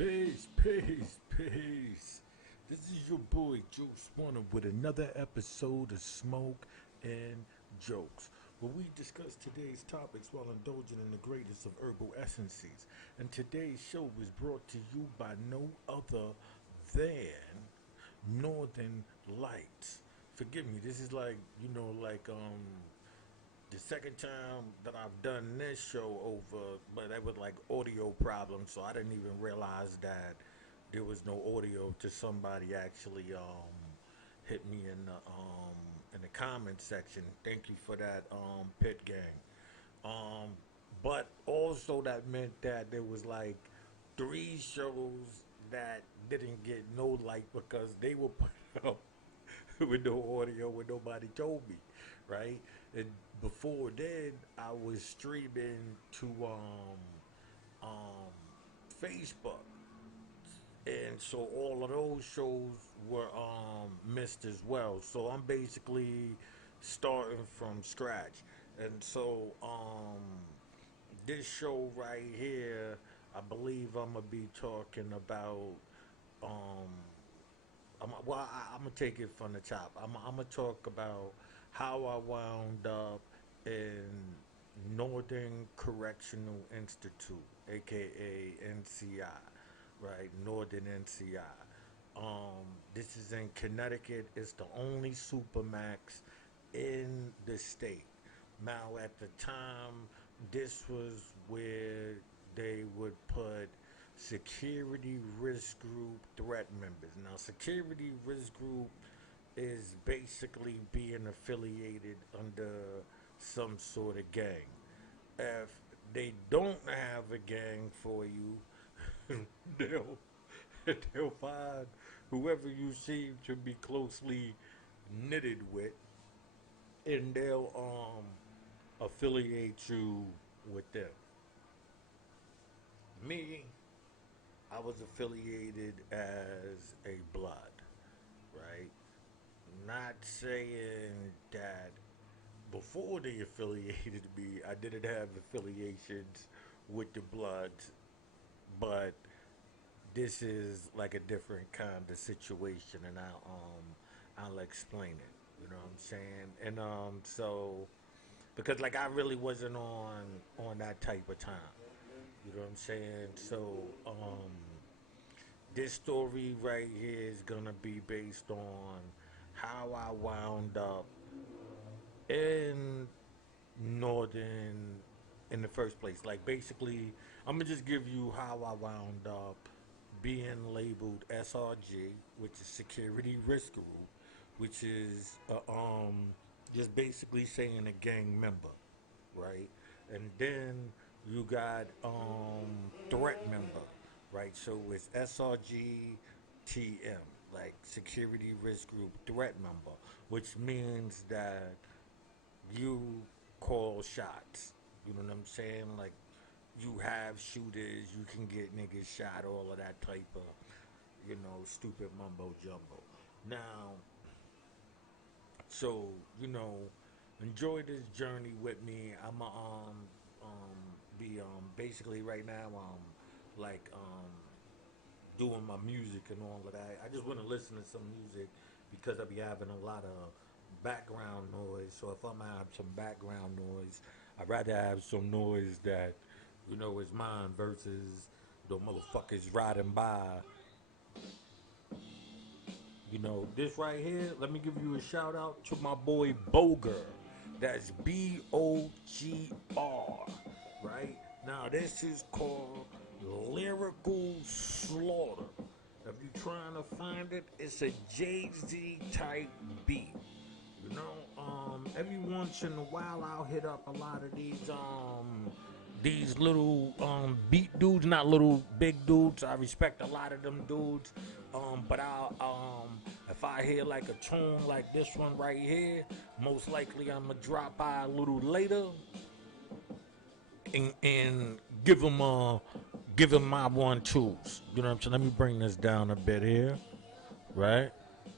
Peace, peace, peace. This is your boy Joe Spawner with another episode of Smoke and Jokes, where we discuss today's topics while indulging in the greatest of herbal essences. And today's show is brought to you by no other than Northern Lights. Forgive me, this is like, the second time that I've done this show over, but that was like audio problems, so I didn't even realize that there was no audio to somebody actually hit me in the comment section. Thank you for that, Pit Gang. Um, but also that meant that there was like three shows that didn't get no light because they were put up with no audio when nobody told me, right? And before then, I was streaming to um, Facebook, and so all of those shows were missed as well. So I'm basically starting from scratch, and so this show right here, I believe I'm gonna be talking about um, I'm gonna take it from the top. I'm gonna talk about how I wound up in Northern Correctional Institute, aka NCI, right? Northern NCI. This is in Connecticut. It's the only supermax in the state. Now, at the time, this was where they would put security risk group threat members. Now, security risk group is basically being affiliated under some sort of gang. If they don't have a gang for you, they'll they'll find whoever you seem to be closely knitted with, and they'll affiliate you with them. Me, I was affiliated as a blood, right? Not saying that before they affiliated me, I didn't have affiliations with the Bloods, but this is like a different kind of situation, and I'll explain it. You know what I'm saying? And so because like I really wasn't on that type of time. You know what I'm saying? So this story right here is gonna be based on how I wound up in Northern in the first place. Like basically, I'm gonna just give you how I wound up being labeled SRG, which is Security Risk Group, which is just basically saying a gang member, right? And then you got threat member, right? So it's SRGTM, like Security Risk Group Threat Member, which means that you call shots. You know what I'm saying? Like you have shooters, you can get niggas shot, all of that type of, stupid mumbo jumbo. Now, so, enjoy this journey with me. I'm um be basically right now like doing my music and all of that. I just want to listen to some music because I be having a lot of background noise. So if I'm gonna have some background noise, I'd rather have some noise that, is mine versus the motherfuckers riding by. This right here, let me give you a shout out to my boy Boger. That's Bogr. Right? Now, this is called Lyrical Slaughter. If you're trying to find it, it's a Jay-Z type beat. Every once in a while I'll hit up a lot of these little beat dudes, not little big dudes. I respect a lot of them dudes. But I'll if I hear like a tune like this one right here, most likely I'm gonna drop by a little later and give him my 1-2s. You know what I'm saying? Let me bring this down a bit here, right?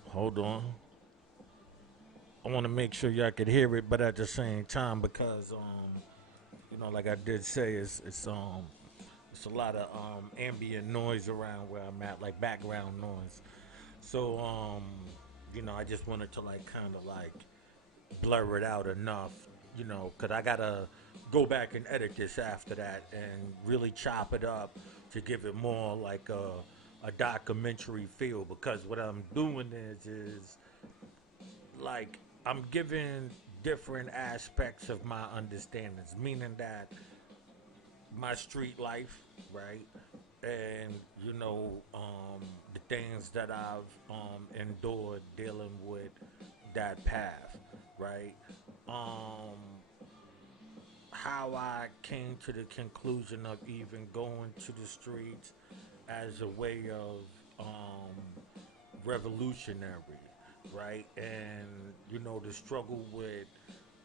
Hold on. I want to make sure y'all could hear it, but at the same time, because like I did say, it's a lot of ambient noise around where I'm at, like background noise. So I just wanted to like kind of like blur it out enough, because I gotta go back and edit this after that and really chop it up to give it more like a documentary feel. Because what I'm doing is like I'm giving different aspects of my understandings, meaning that my street life, right, and the things that I've endured dealing with that path, right. Um, how I came to the conclusion of even going to the streets as a way of revolutionary, right? And the struggle with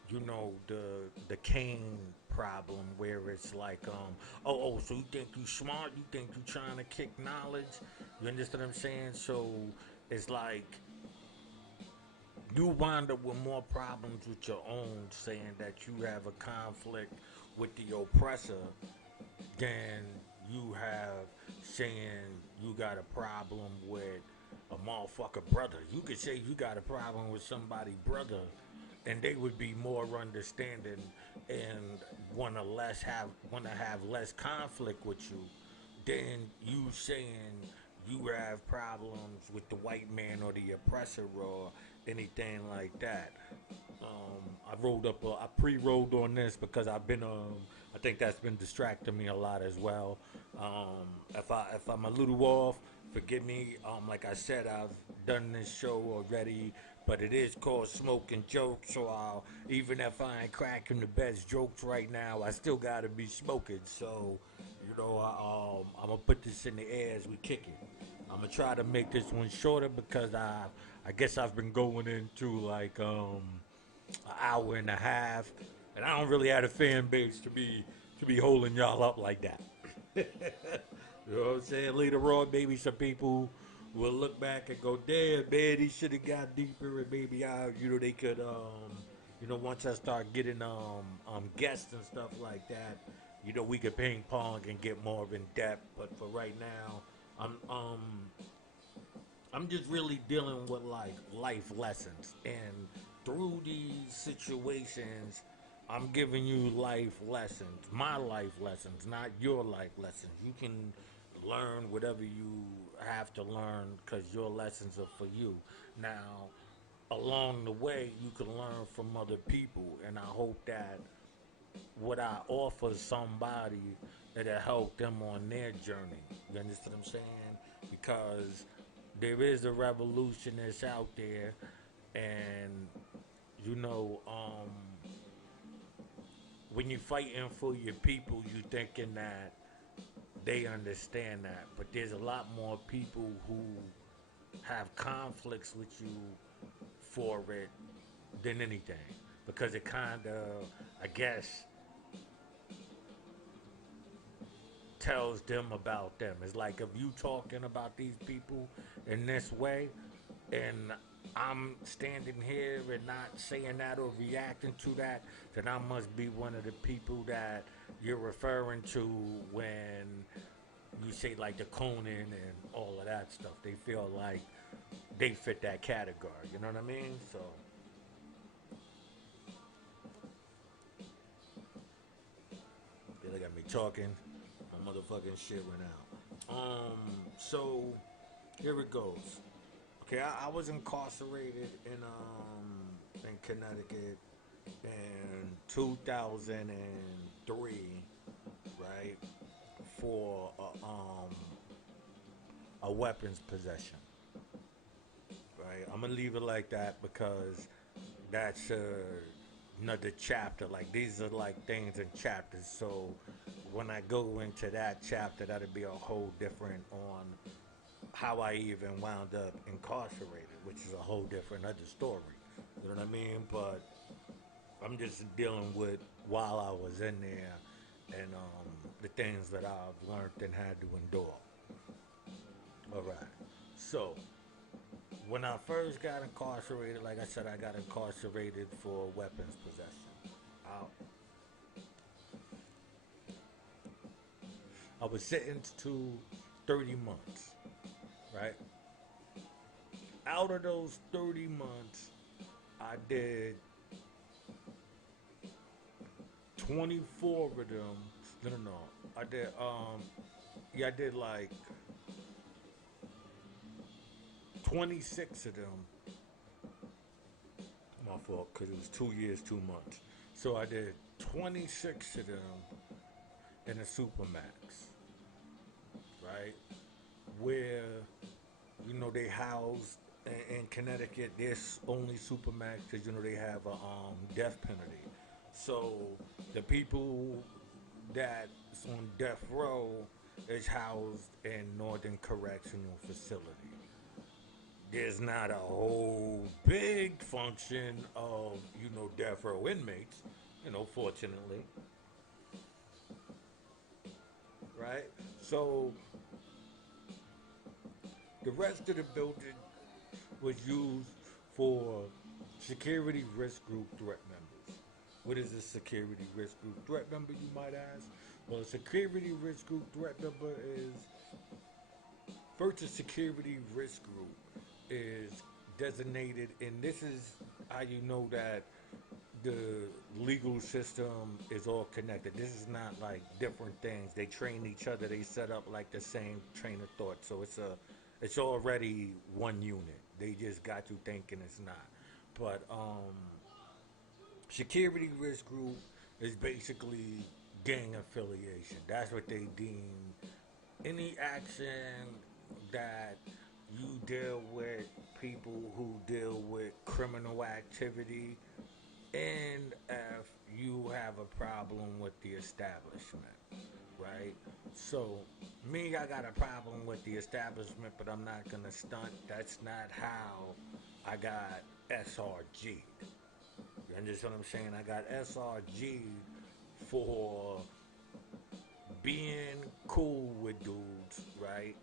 the cane problem, where it's like so you think you smart, you think you trying to kick knowledge, you understand what I'm saying? So it's like you wind up with more problems with your own, saying that you have a conflict with the oppressor than you have saying you got a problem with a motherfucker brother. You could say you got a problem with somebody brother, and they would be more understanding and want to have less conflict with you than you saying you have problems with the white man or the oppressor or anything like that. I pre-rolled on this because I think that's been distracting me a lot as well. If I'm a little off, forgive me. Like I said, I've done this show already, but it is called Smoke and Joke. So even if I ain't cracking the best jokes right now, I still gotta be smoking. So, I'm gonna put this in the air as we kick it. I'm gonna try to make this one shorter because I guess I've been going into like an hour and a half, and I don't really have a fan base to be holding y'all up like that. You know what I'm saying? Later on, maybe some people will look back and go, "Damn, man, he should have got deeper," and maybe they could, once I start getting guests and stuff like that, we could ping pong and get more in depth. But for right now, I'm um I'm just really dealing with like life lessons, and through these situations, I'm giving you life lessons, my life lessons, not your life lessons. You can learn whatever you have to learn because your lessons are for you. Now, along the way, you can learn from other people, and I hope that what I offer somebody that'll help them on their journey. You understand what I'm saying? Because there is a revolution that's out there, and you know, um, when you're fighting for your people, you thinking that they understand that, but there's a lot more people who have conflicts with you for it than anything, because it kind of, I guess, tells them about them. It's like if you talking about these people in this way, and I'm standing here and not saying that or reacting to that, then I must be one of the people that you're referring to when you say like the Conan and all of that stuff. They feel like they fit that category. You know what I mean? So talking. My motherfucking shit went out. So here it goes. Okay, I was incarcerated in Connecticut in 2003, right, for a weapons possession. Right, I'm gonna leave it like that because that's another chapter. Like these are like things in chapters. So when I go into that chapter, that'll be a whole different on how I even wound up incarcerated, which is a whole different other story. You know what I mean? But I'm just dealing with while I was in there and the things that I've learned and had to endure. All right. So when I first got incarcerated, like I said, I got incarcerated for weapons possession. I, I was sentenced to 30 months, right? Out of those 30 months, I did 24 of them. No, no, no. I did, yeah, I did like 26 of them. My fault, because it was 2 years, 2 months. So I did 26 of them in a Supermax, right? Where, they house in Connecticut, there's only Supermax because, they have a death penalty. So the people that's on death row is housed in Northern Correctional Facility. There's not a whole big function of, death row inmates, fortunately, right? So the rest of the building was used for security risk group threat members. What is a security risk group threat member, you might ask? Well, a security risk group threat member is first a security risk group is designated, and this is how you know that the legal system is all connected. This is not like different things. They train each other. They set up like the same train of thought. So it's already one unit. They just got you thinking it's not. But security risk group is basically gang affiliation. That's what they deem any action that you deal with people who deal with criminal activity and if you have a problem with the establishment, right? So, me, I got a problem with the establishment, but I'm not gonna stunt. That's not how I got SRG. You understand what I'm saying? I got SRG for being cool with dudes, right?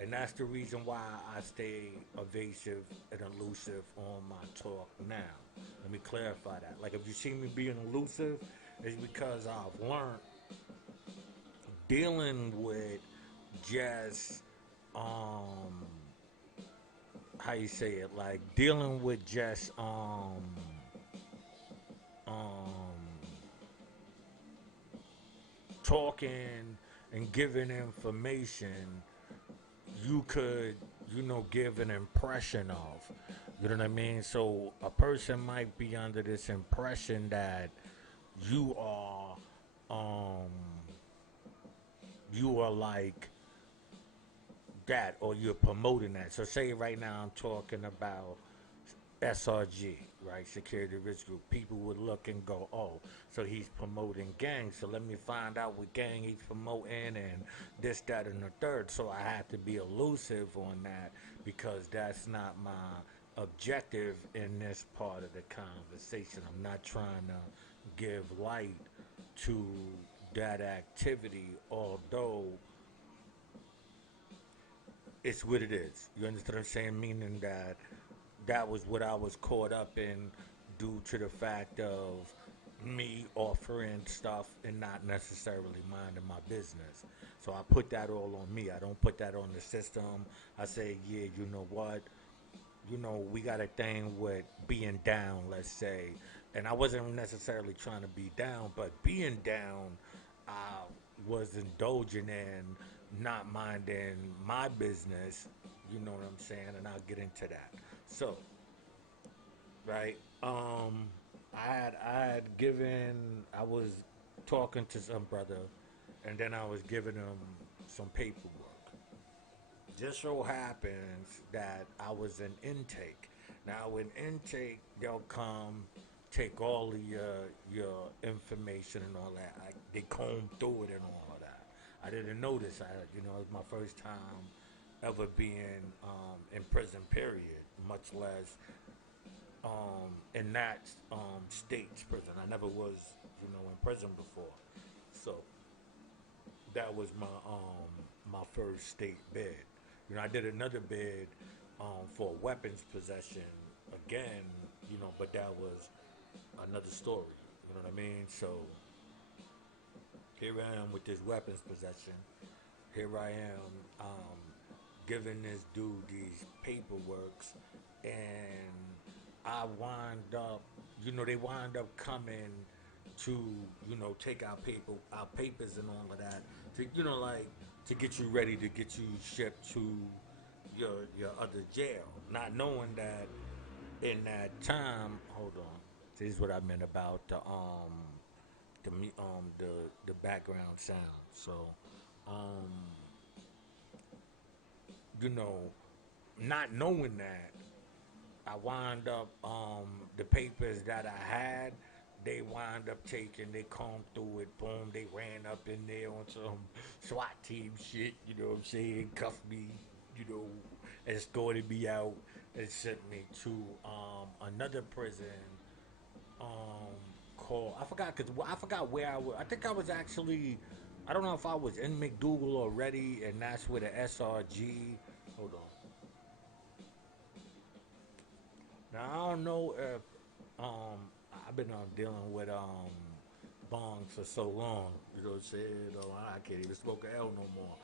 And that's the reason why I stay evasive and elusive on my talk now. Let me clarify that. Like, if you see me being elusive, it's because I've learned dealing with just, how you say it, like dealing with just, um, talking and giving information you could, give an impression of. You know what I mean? So a person might be under this impression that you are, um, you are like that, or you're promoting that. So say right now I'm talking about SRG, right? Security Risk Group. People would look and go, oh, so he's promoting gangs. So let me find out what gang he's promoting and this, that, and the third. So I have to be elusive on that because that's not my objective in this part of the conversation. I'm not trying to give light to that activity, although it's what it is. You understand what I'm saying? Meaning that that was what I was caught up in due to the fact of me offering stuff and not necessarily minding my business. So I put that all on me. I don't put that on the system. I say, yeah, you know what? We got a thing with being down, let's say. And I wasn't necessarily trying to be down, but being down, uh, was indulging in not minding my business, you know what I'm saying, and I'll get into that. So, right, I was talking to some brother, and then I was giving him some paperwork. Just so happens that I was in intake. Now, in intake, they'll come take all of your information and all that. They comb through it and all of that. I didn't notice. It was my first time ever being in prison. Period. Much less in that state's prison. I never was, in prison before. So that was my first state bid. I did another bid for weapons possession again, but that was another story. You know what I mean? So here I am with this weapons possession. Here I am giving this dude these paperworks, and I wind up, they wind up coming to, take our papers and all of that, to, like, to get you ready to get you shipped to your other jail, not knowing that in that time. Hold on, this is what I meant about the background sound. So, um, you know, not knowing that, I wind up the papers that I had. They wind up taking. They combed through it. Boom. They ran up in there on some SWAT team shit. You know what I'm saying? Cuffed me. You know, escorted me out and sent me to another prison. Um, called. I forgot where I was. I think I was actually. I don't know if I was in McDougal already, and that's where the SRG. Hold on. Now I don't know if um I've been dealing with bongs for so long, you know what I'm saying? I can't even smoke a L no more.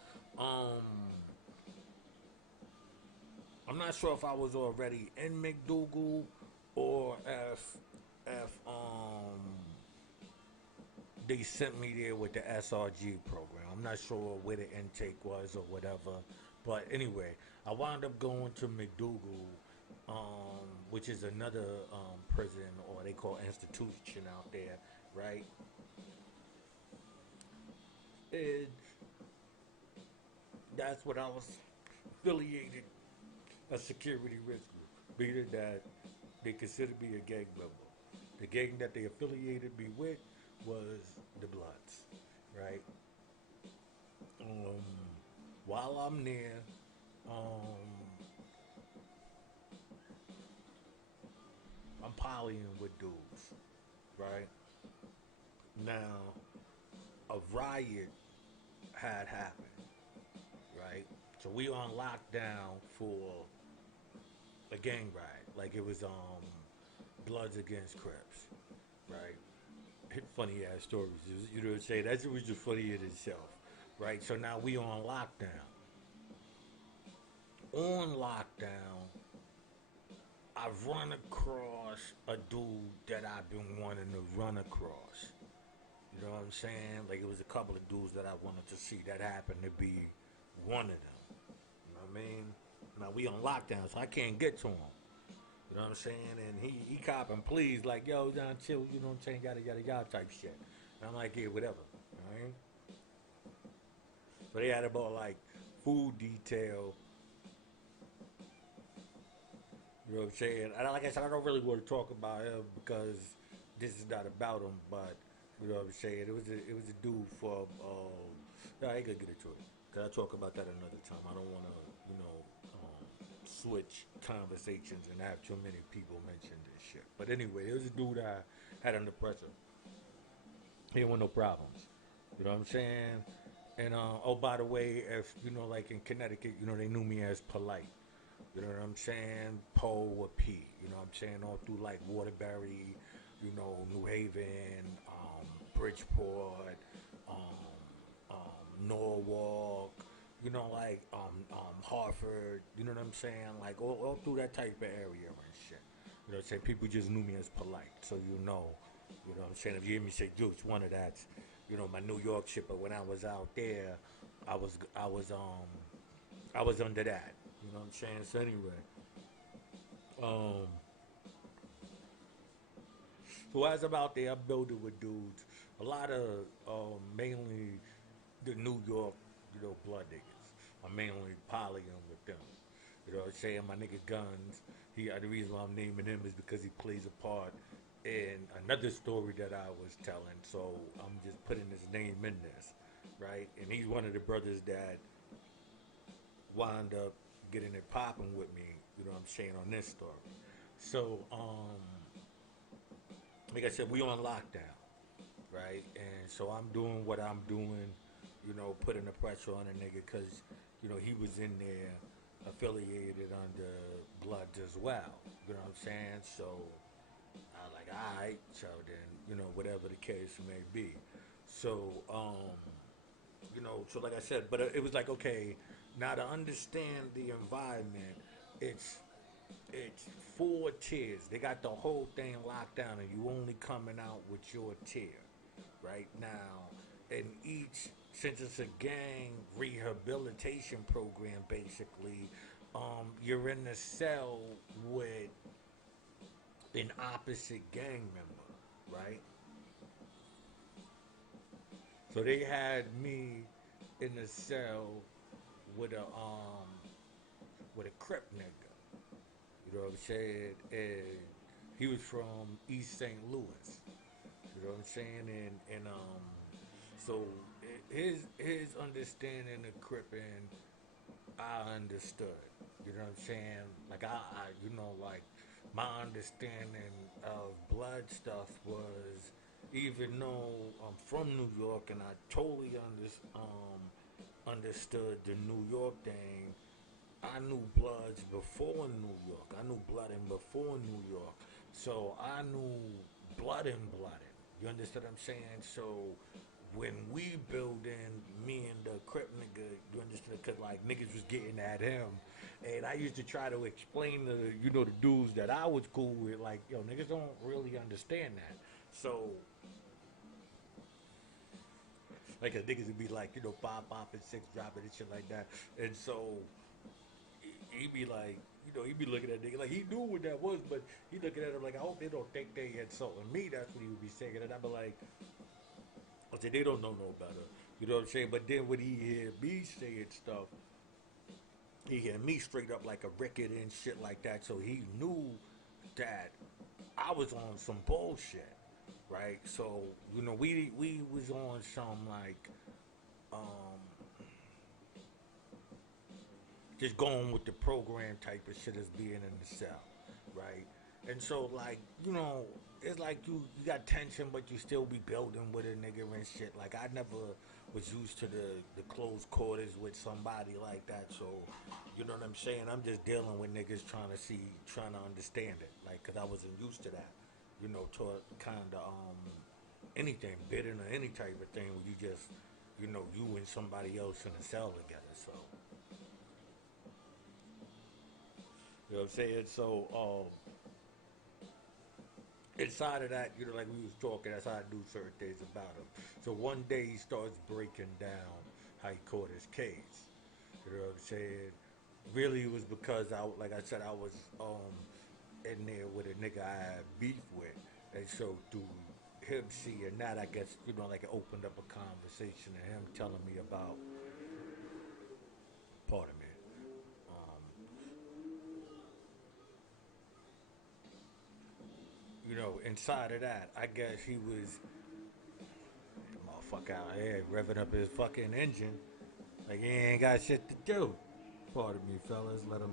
I'm not sure if I was already in McDougal or if they sent me there with the SRG program. I'm not sure where the intake was or whatever. But anyway, I wound up going to McDougal, which is another prison, or they call institution out there, right? And that's what I was affiliated, a security risk group, meaning that they considered me a gang member. The gang that they affiliated me with was the Bloods, right? Um, while I'm there, um, I'm polying with dudes, right? Now, a riot had happened, right? So we on lockdown for a gang riot, like it was Bloods against Crips, right? Funny ass stories, you know what I'm saying? That was just funny in itself, right? So now we on lockdown. On lockdown, I've run across a dude that I've been wanting to run across. You know what I'm saying? Like it was a couple of dudes that I wanted to see. That happened to be one of them. You know what I mean? Now we on lockdown, so I can't get to him. You know what I'm saying? And he copping please, like, yo, John, chill, you know what I'm saying? Yada, yada, yada type shit. And I'm like, yeah, whatever. Alright? But he had about, like, food detail. You know what I'm saying? And like I said, I don't really want to talk about him because this is not about him, but, you know what I'm saying? It was a dude for, no, I ain't gonna get into it. Because I talk about that another time. I don't want to, switch conversations and have too many people mention this shit. But anyway, there was a dude I had under pressure. He didn't want no problems. You know what I'm saying? And oh, by the way, if like in Connecticut, they knew me as Polite. You know what I'm saying? Poe or P. You know what I'm saying? All through like Waterbury, New Haven, Bridgeport, Norwalk, Hartford, you know what I'm saying? Like all through that type of area and shit. You know what I'm saying? People just knew me as Polite, so you know what I'm saying? If you hear me say Dukes, one of that's my New York shit. But when I was out there, I was I was um I was under that. You know what I'm saying? So anyway, um, so as I'm out there, I'm building with dudes. A lot of mainly the New York, blood niggas. I'm mainly polying with them. You know what I'm saying? My nigga Guns. The reason why I'm naming him is because he plays a part in another story that I was telling. So I'm just putting his name in this, right? And he's one of the brothers that wound up getting it popping with me. You know what I'm saying on this story. So like I said, we on lockdown, right? And so I'm doing what I'm doing, putting the pressure on a nigga because, he was in there affiliated under Bloods as well. You know what I'm saying? So I was like, all right, so then, whatever the case may be. So, so like I said, but it was like, okay, now to understand the environment, it's it's 4 tiers. They got the whole thing locked down, and you only coming out with your tier, right now. And each, since it's a gang rehabilitation program, basically, you're in the cell with an opposite gang member, right? So they had me in the cell with a crip nigga. You know what I'm saying? And he was from East St. Louis. You know what I'm saying? And so his understanding of cripping, I understood. You know what I'm saying? Like like my understanding of blood stuff was, even though I'm from New York and I totally understood the New York thing, I knew Bloods before New York. I knew Bloodin before New York. So I knew Bloodin. You understand what I'm saying? So when we build in, me and the Crip nigga, you understand? Because like niggas was getting at him. And I used to try to explain to, the dudes that I was cool with, like, yo, niggas don't really understand that. So, like, a niggas would be like, five popping, six dropping and shit like that. And so he be like, he be looking at nigga like he knew what that was, but he looking at him like, I hope they don't think they insulting me. That's what he would be saying, and I be like, I said they don't know no better. You know what I'm saying? But then when he hear me saying stuff, he hear me straight up like a record and shit like that. So he knew that I was on some bullshit, right? So we was on some like um just going with the program type of shit as being in the cell, right? And so like, it's like you got tension, but you still be building with a nigga and shit. Like I never was used to the close quarters with somebody like that. So you know what I'm saying? I'm just dealing with niggas trying to understand it, like, cause I wasn't used to that. To kind of anything bidding or any type of thing where you just you and somebody else in a cell together. So you know what I'm saying? So, inside of that, like we was talking, that's how I knew certain things about him. So one day he starts breaking down how he caught his case. You know what I'm saying? Really, it was because like I said, I was in there with a nigga I had beef with, and so through him seeing that, I guess like it opened up a conversation and him telling me about, pardon me, inside of that, I guess he was motherfucker out here revving up his fucking engine like he ain't got shit to do. Pardon me, fellas. Let him.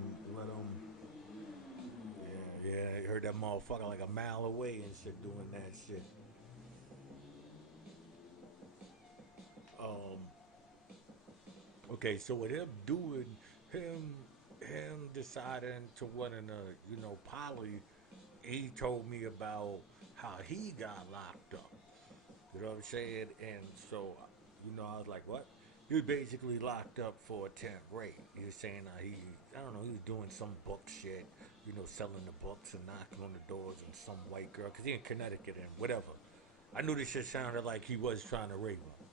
Yeah, I heard that motherfucker like a mile away and shit doing that shit. Um, okay, so with him doing, him, him deciding to want to, poly, he told me about how he got locked up. You know what I'm saying? And so, I was like, what? He was basically locked up for attempt rape. He was saying I don't know, he was doing some book shit, selling the books and knocking on the doors and some white girl, because he in Connecticut and whatever. I knew this shit sounded like he was trying to rape me.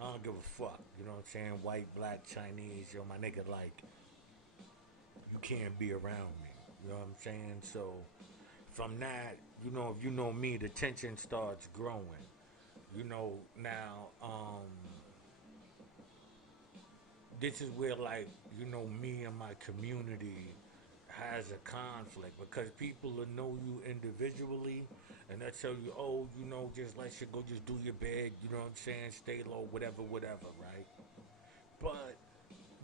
I don't give a fuck. You know what I'm saying? White, black, Chinese, yo, my nigga, like, you can't be around me. You know what I'm saying? So, from that, you know, if you know me, the tension starts growing. You know, now, this is where, like, you know, me and my community has a conflict because people will know you individually and they'll tell you, oh, you know, just let you go, just do your bed, you know what I'm saying, stay low, whatever, whatever, right? But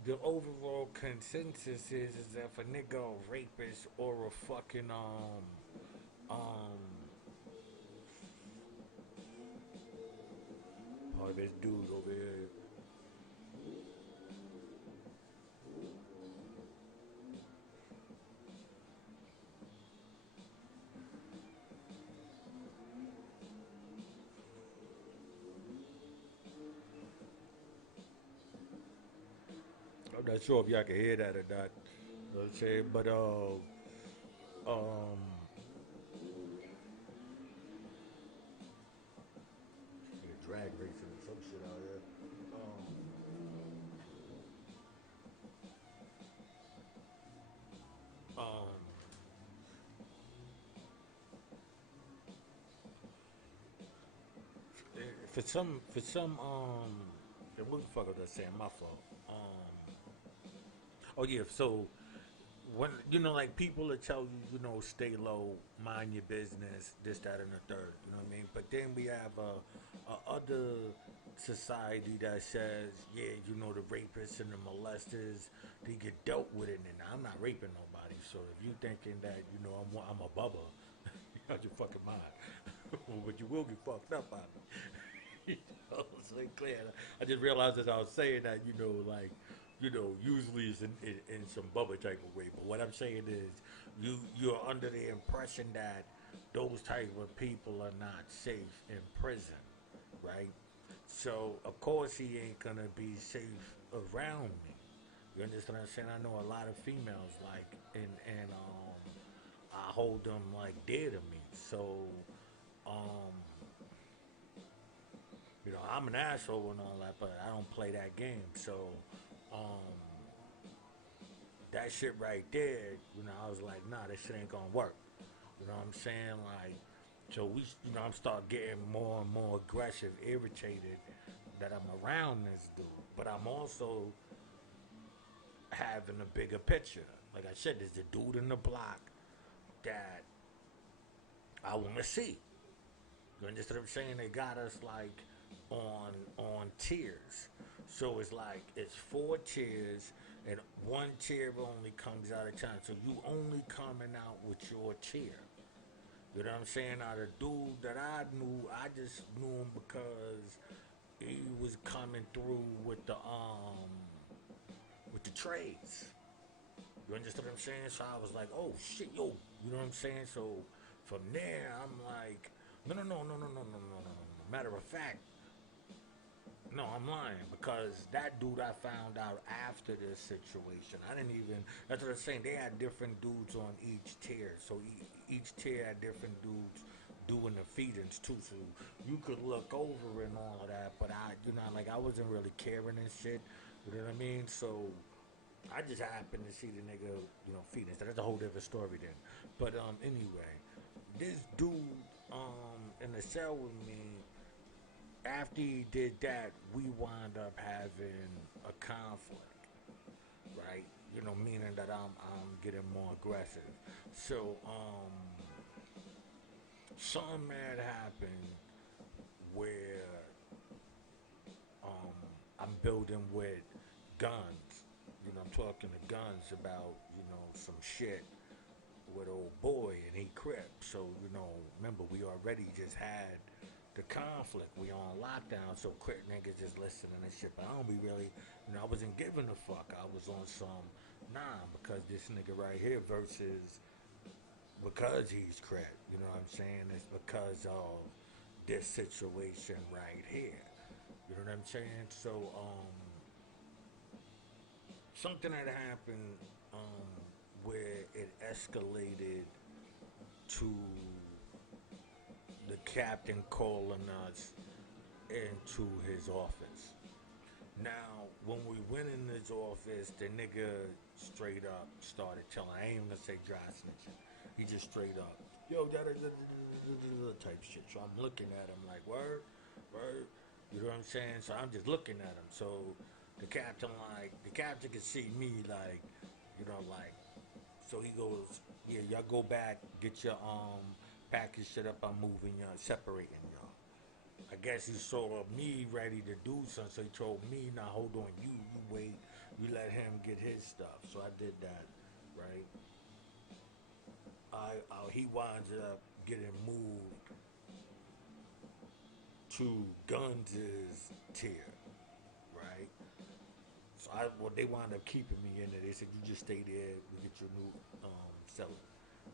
the overall consensus is that if a nigga a rapist or a fucking um oh, this dude over here. I'm not sure if y'all can hear that or not. You know what I'm saying? But um drag racing or some shit out here. Um for some what the fuck was I saying? My fault. Oh yeah, so when you know, like people will tell you, you know, stay low, mind your business, this, that, and the third. You know what I mean? But then we have a other society that says, yeah, you know, the rapists and the molesters, they get dealt with it. And I'm not raping nobody. So if you thinking that, you know, I'm a bubba, you're out your fucking mind. But you will get fucked up by me. You know, so clear. I just realized as I was saying that, you know, like, you know, usually it's in some bubble type of way. But what I'm saying is, you're under the impression that those type of people are not safe in prison, right? So of course he ain't gonna be safe around me. You understand what I'm saying? I know a lot of females like, and I hold them like dear to me. So um, you know, I'm an asshole and all that, but I don't play that game. So, um, that shit right there, you know, I was like, nah, this shit ain't gonna work. You know what I'm saying? Like, so you know, I'm start getting more and more aggressive, irritated that I'm around this dude. But I'm also having a bigger picture. Like I said, there's a dude in the block that I want to see. You understand what I'm saying? They got us like on tiers. So it's like it's four tiers and one tier only comes out of time. So you only coming out with your tier. You know what I'm saying? Now the dude that I knew, I just knew him because he was coming through with the trades. You understand what I'm saying? So I was like, oh shit, yo, you know what I'm saying? So from there, I'm like, no. Matter of fact, no, I'm lying because that dude I found out after this situation. I didn't even. That's what I'm saying. They had different dudes on each tier, so each tier had different dudes doing the feedings too. So you could look over and all of that, but you know, like I wasn't really caring and shit. You know what I mean? So I just happened to see the nigga, you know, feeding. So that's a whole different story then. But anyway, this dude in the cell with me, after he did that, we wound up having a conflict, right? You know, meaning that I'm getting more aggressive. So something had happened where um I'm building with guns. You know, I'm talking to guns about, you know, some shit with old boy and he crept. So, you know, remember we already just had the conflict. We on lockdown, so quick niggas just listening and shit. But I don't be really, you know, I wasn't giving a fuck. I was on some, nah, because this nigga right here versus because he's crap. You know what I'm saying? It's because of this situation right here. You know what I'm saying? So, something had happened where it escalated to the captain calling us into his office. Now, when we went in his office, the nigga straight up started telling. I ain't gonna say dry snitching. He just straight up, yo, type shit. So I'm looking at him like, word, word. You know what I'm saying? So I'm just looking at him. So the captain could see me like, like. So he goes, yeah, y'all go back, get your pack your shit up. I'm moving y'all, separating y'all. I guess he saw me ready to do something, so he told me, "Now hold on, you wait, you let him get his stuff." So I did that, right? He winds up getting moved to Guns' tier, right? So well, they wound up keeping me in there. They said, "You just stay there, we get your new seller,"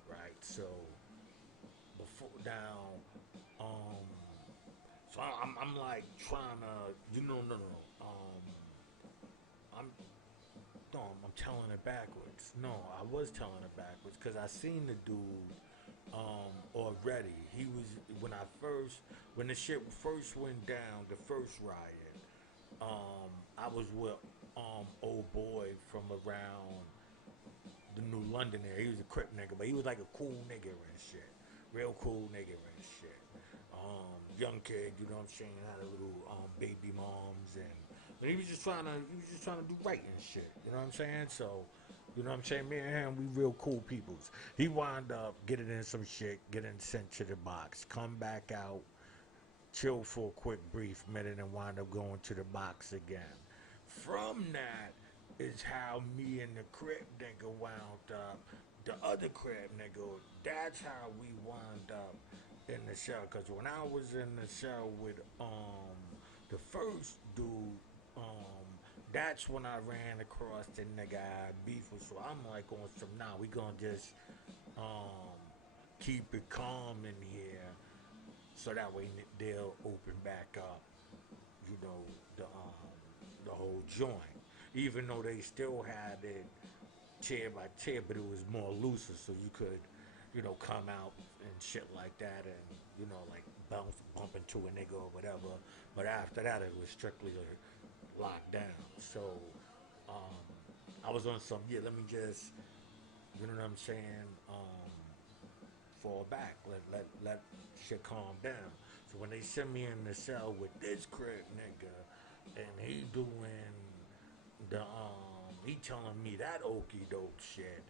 right? So before now, um, so I'm like trying to, no. I'm No, I'm telling it backwards. No, I was telling it backwards because I seen the dude already. He was when the shit first went down, the first riot. I was with old boy from around the New London area. He was a Crip nigga, but he was like a cool nigga and shit, real cool nigga and shit. Young kid, you know what I'm saying, had a little baby moms and but he was just trying to do right and shit. You know what I'm saying? So, you know what I'm saying? Me and him, we real cool peoples. He wound up getting in some shit, getting sent to the box, come back out, chill for a quick brief minute, and wind up going to the box again. From that is how me and the crib nigga wound up. The other crib nigga, that's how we wound up in the show. Cause when I was in the show with the first dude, that's when I ran across the nigga I had beef with. So I'm like on some now we gonna just um keep it calm in here so that way they'll open back up, you know, the whole joint. Even though they still had it chair by chair, but it was more looser, so you could, come out and shit like that, and like bump into a nigga or whatever. But after that, it was strictly locked down. So um, I was on some yeah. Let me just, you know what I'm saying? Fall back. Let shit calm down. So when they send me in the cell with this crib nigga, and he doing he telling me that okey doke shit.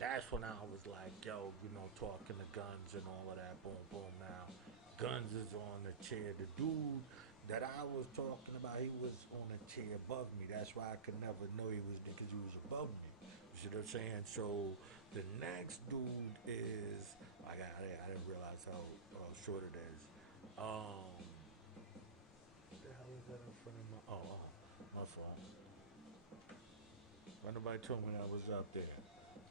That's when I was like, yo, talking to Guns and all of that. Boom, boom. Now, Guns is on the chair. The dude that I was talking about, he was on a chair above me. That's why I could never know he was because he was above me. You see what I'm saying? So the next dude is I didn't realize how short it is. What the hell is that in front of my? My fault. When nobody told me I was up there.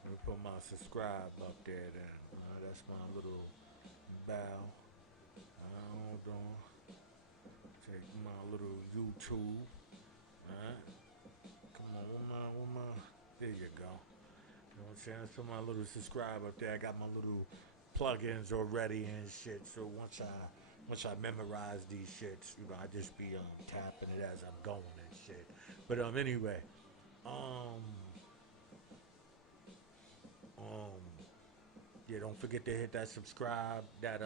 Let me put my subscribe up there then. That's my little bow. Hold on. Take my little YouTube. Alright. Come on, there you go. You know what I'm saying? Let's put my little subscribe up there. I got my little plugins already and shit. So once I memorize these shits, I just be tapping it as I'm going and shit. But anyway, um um yeah, don't forget to hit that subscribe, that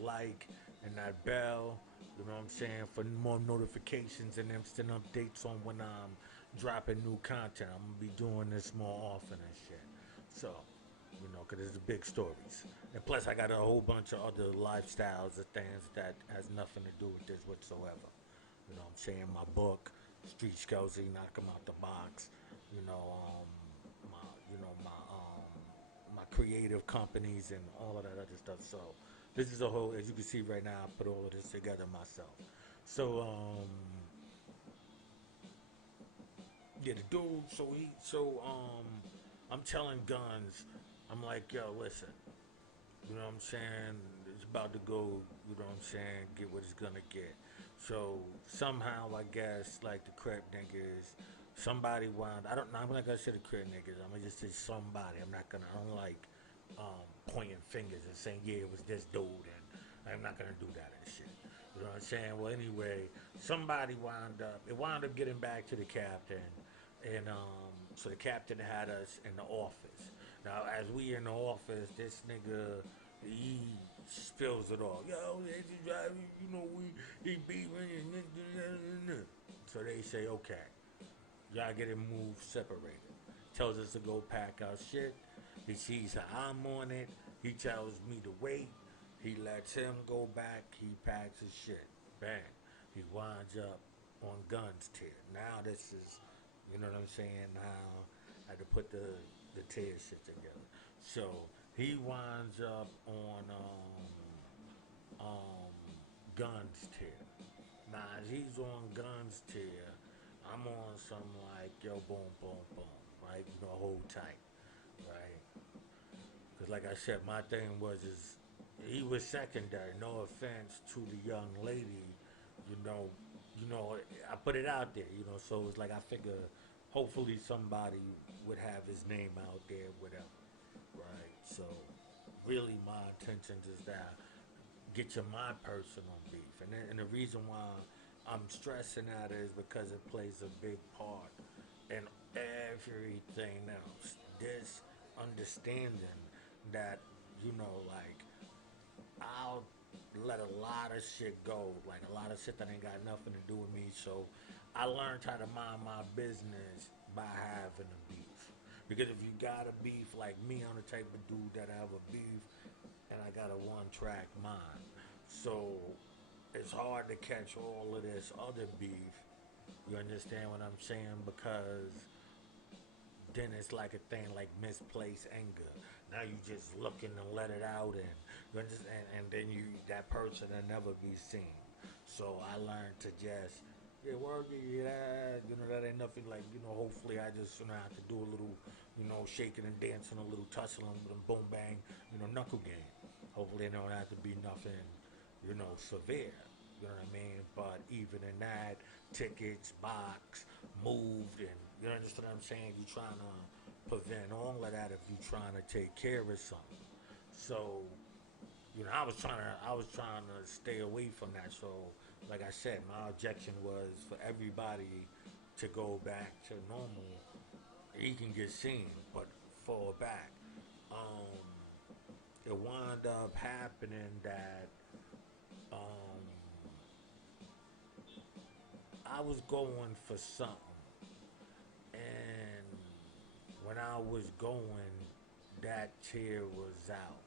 like, and that bell. You know what I'm saying? For more notifications and instant updates on when I'm dropping new content. I'm gonna be doing this more often and shit. So, because it's the big stories. And plus, I got a whole bunch of other lifestyles and things that has nothing to do with this whatsoever. You know what I'm saying? My book, Street Scousy, Knock 'em Out the Box. You know, my, my creative companies and all of that other stuff. So this is a whole, as you can see right now, I put all of this together myself. So, yeah, the dude, I'm telling Guns, I'm like, yo, listen, you know what I'm saying? It's about to go, you know what I'm saying, get what it's gonna get. So somehow I guess like the crap niggas, somebody wound I'm not gonna say the crap niggas, I'm gonna just say somebody. I don't like pointing fingers and saying, yeah, it was this dude and I'm not gonna do that and shit. You know what I'm saying? Well, anyway, somebody wound up getting back to the captain, and so the captain had us in the office. Now, as we in the office, this nigga he spills it all. Yo, you know, he beat me. So they say, okay, y'all get him moved separated. Tells us to go pack our shit. He sees how I'm on it. He tells me to wait. He lets him go back. He packs his shit. Bang. He winds up on guns tier. Now this is, you know what I'm saying? Now I had to put the tier shit together. So he winds up on um, guns tier. Now as he's on guns tier, I'm on some like yo boom boom boom, right? You know, hold tight, right? Because like I said, my thing was is he was secondary. No offense to the young lady, you know, I put it out there, you know. So it's like I figure, hopefully somebody would have his name out there, whatever, right? So really, my intentions is that get to my personal beef, and the reason why I'm stressing that is because it plays a big part in everything else. This understanding that like I'll let a lot of shit go, like a lot of shit that ain't got nothing to do with me. So I learned how to mind my business by having a beef. Because if you got a beef like me, I'm the type of dude that I have a beef and I got a one track mind. So it's hard to catch all of this other beef. You understand what I'm saying? Because then it's like a thing like misplaced anger. Now you just looking to let it out, and you understand, and then that person will never be seen. So I learned to just work it, that ain't nothing like hopefully I just have to do a little shaking and dancing, a little tussling, boom bang, knuckle game. Hopefully it don't have to be nothing severe. You know what I mean? But even in that, tickets, box, moved, and you understand what I'm saying? You're trying to prevent all of that if you're trying to take care of something. So, I was trying to stay away from that. So, like I said, my objection was for everybody to go back to normal. He can get seen, but fall back. Um, it wound up happening that um, I was going for something, and when I was going, that chair was out,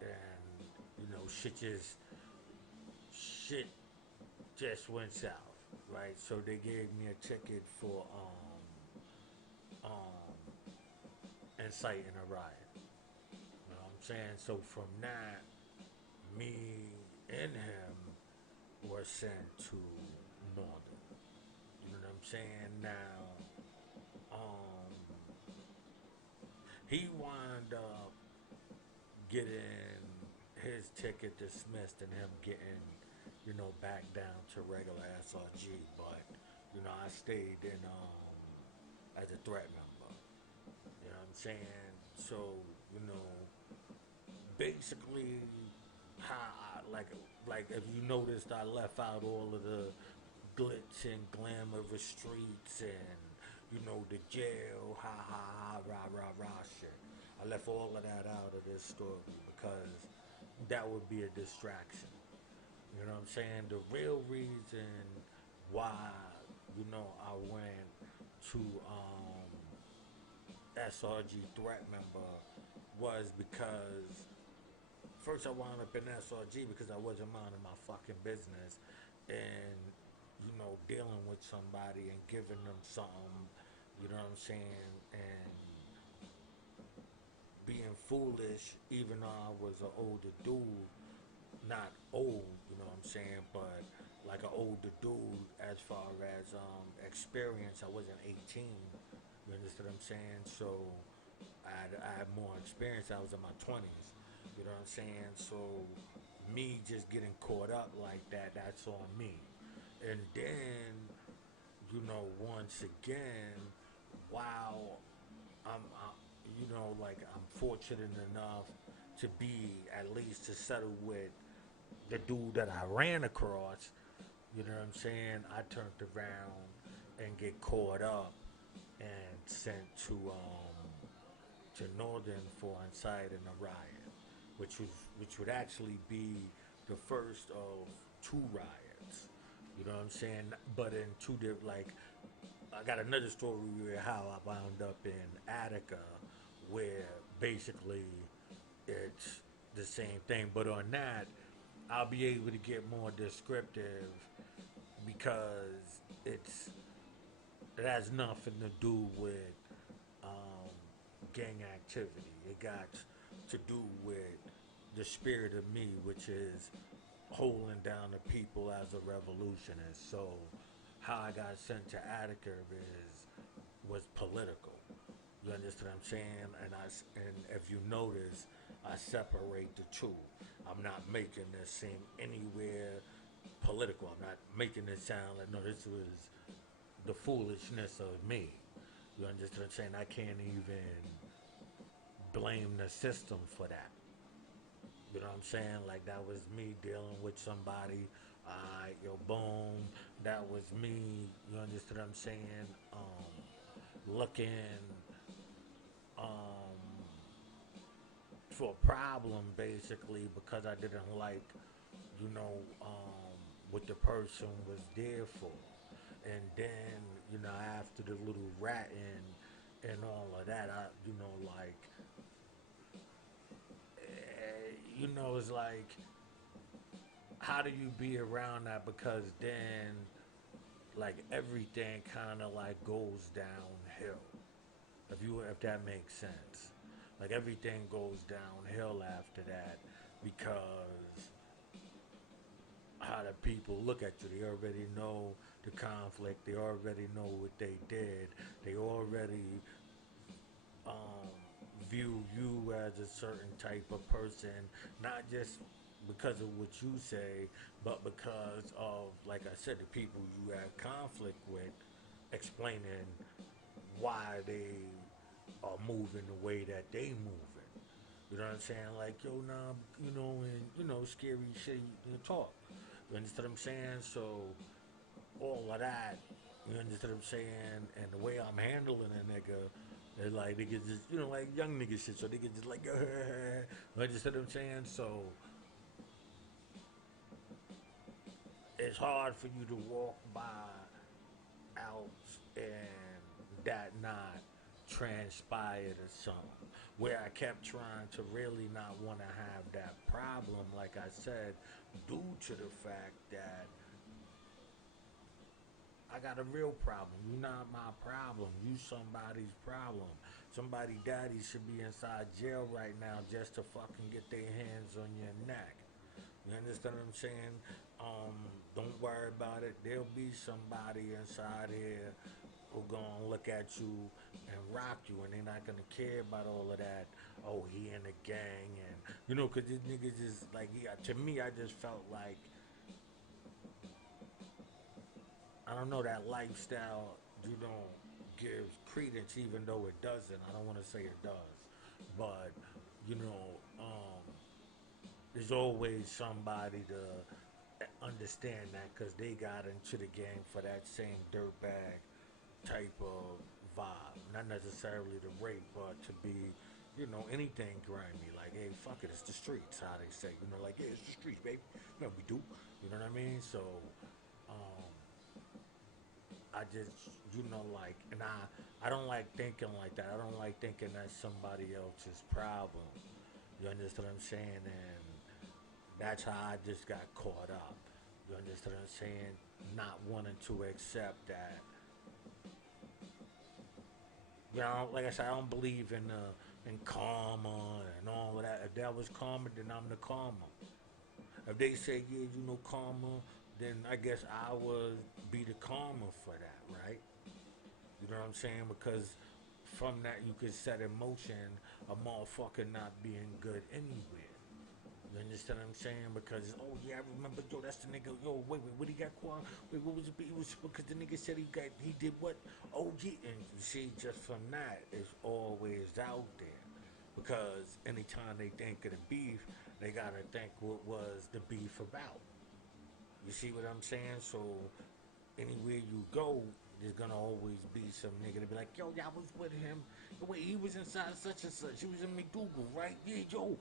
and shit just went south, right? So they gave me a ticket for inciting a riot. You know what I'm saying? So from that, me and him were sent to Northern. You know what I'm saying? Now, um, he wound up getting his ticket dismissed and him getting, back down to regular SRG. But, I stayed in as a threat member. You know what I'm saying? So, you know, basically how like if you noticed I left out all of the glitz and glamour of the streets and the jail rah rah rah shit. I left all of that out of this story because that would be a distraction. You know what I'm saying? The real reason why I went to SRG threat member was because first I wound up in SRG because I wasn't minding my fucking business and dealing with somebody and giving them something, you know what I'm saying, and being foolish even though I was an older dude, not old, you know what I'm saying, but like an older dude as far as experience. I wasn't 18, you understand what I'm saying? So I had more experience. I was in my 20s. You know what I'm saying? So me just getting caught up like that, that's on me. And then, once again, while I'm, like I'm fortunate enough to be at least to settle with the dude that I ran across. You know what I'm saying? I turned around and get caught up and sent to Northern for inciting a riot, which would actually be the first of two riots. You know what I'm saying? But in two different, like, I got another story where how I wound up in Attica, where basically it's the same thing. But on that, I'll be able to get more descriptive because it has nothing to do with um, gang activity. It got to do with the spirit of me, which is holding down the people as a revolutionist. So how I got sent to Attica was political. You understand what I'm saying? And if you notice, I separate the two. I'm not making this seem anywhere political. I'm not making it sound like no, this was the foolishness of me. You understand what I'm saying? I can't even blame the system for that. You know what I'm saying? Like that was me dealing with somebody. Yo, boom. That was me. You understand what I'm saying? Looking um, for a problem basically because I didn't like, you know, what the person was there for. And then, after the little ratting and all of that, it's like, how do you be around that? Because then, like, everything kind of like goes downhill. If that makes sense, like everything goes downhill after that because how the people look at you. They already know the conflict. They already know what they did. They already um, view you as a certain type of person, not just because of what you say, but because of, like I said, the people you have conflict with, explaining why they are moving the way that they moving. You know what I'm saying? Like, yo, nah, and, scary shit you talk. You understand what I'm saying? So, all of that, you understand what I'm saying? And the way I'm handling a nigga, is like, niggas just, like young nigga shit. So, niggas just like, you understand what I'm saying? So, it's hard for you to walk by out and that not transpired or something. Where I kept trying to really not want to have that problem, like I said, due to the fact that I got a real problem. You're not my problem. You somebody's problem. Somebody daddy should be inside jail right now just to fucking get their hands on your neck. You understand what I'm saying? Don't worry about it. There'll be somebody inside here who gonna look at you and rock you, and they're not gonna care about all of that. Oh, he in a gang, and cause this niggas just like, yeah. To me, I just felt like I don't know that lifestyle. Gives credence, even though it doesn't. I don't want to say it does, but you know, um, there's always somebody to understand that because they got into the game for that same dirtbag type of vibe. Not necessarily the rape, but to be, anything grimy. Like, hey, fuck it, it's the streets, how they say. Like, yeah, it's the streets, baby. We do. You know what I mean? So, um, I just, like, and I don't like thinking like that. I don't like thinking that's somebody else's problem. You understand what I'm saying? And that's how I just got caught up. You understand what I'm saying? Not wanting to accept that. Like I said, I don't believe in karma and all of that. If that was karma, then I'm the karma. If they say, yeah, karma, then I guess I would be the karma for that, right? You know what I'm saying? Because from that you could set in motion a motherfucker not being good anywhere. You You understand what I'm saying? Because oh yeah, I remember yo, that's the nigga. Yo, wait, what he got caught? Wait, what was it? It was because the nigga said he did what? Oh yeah, and you see, just from that, it's always out there. Because anytime they think of the beef, they gotta think what was the beef about. You see what I'm saying? So anywhere you go, there's gonna always be some nigga to be like, yo, I was with him. Wait, he was inside such and such. He was in McDougal, right? Yeah, yo.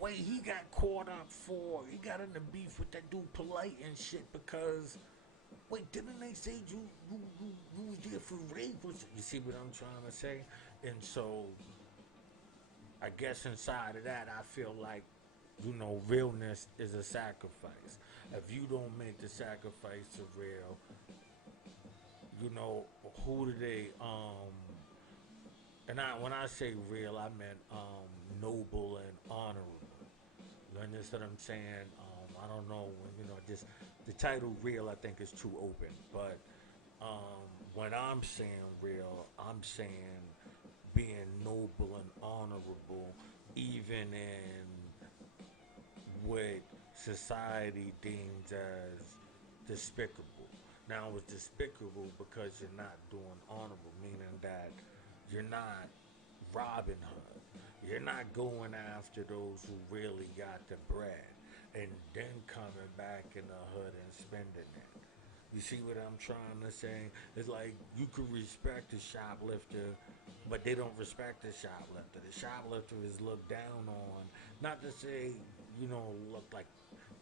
Wait, he got caught up for. He got in the beef with that dude Polite and shit because. Wait, didn't they say you was there for rape? You see what I'm trying to say? And so, I guess inside of that, I feel like, realness is a sacrifice. If you don't make the sacrifice of real, you know, who do they and when I say real I meant noble and honorable. You understand what I'm saying? I don't know when just the title real I think is too open, but when I'm saying real, I'm saying being noble and honorable, even in what society deems as despicable. Now it's despicable because you're not doing honorable, meaning that you're not robbing her. You're not going after those who really got the bread and then coming back in the hood and spending it. You see what I'm trying to say? It's like you could respect the shoplifter, but they don't respect the shoplifter. The shoplifter is looked down on. Not to say, look like,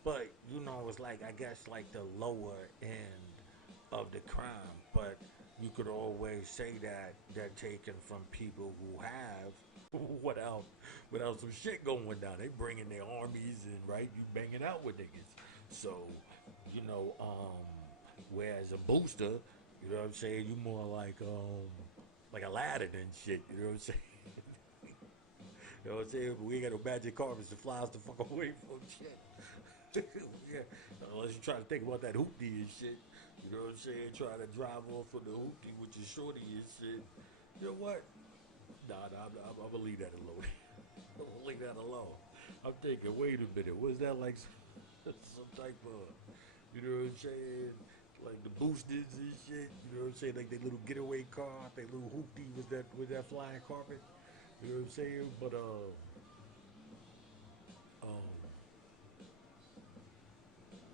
but it's like I guess like the lower end of the crime. But you could always say that they're taken from people who have without without some shit going down. They bringing their armies and right, you banging out with niggas. So, you know, um, whereas a booster, you know what I'm saying, you more like Aladdin and shit. You know what I'm saying? You know what I'm saying? But we ain't got no magic carpets to fly us the fuck away from shit. Yeah. Unless you try to think about that hoopty and shit. You know what I'm saying? Try to drive off from the hoopty with your shorty and shit. You know what? I'm gonna leave that alone. I'm gonna leave that alone. I'm thinking, wait a minute, was that like some type of, you know what I'm saying? Like the boosters and shit, you know what I'm saying? Like their little getaway car, their little hoopty with that flying carpet. You know what I'm saying? But um,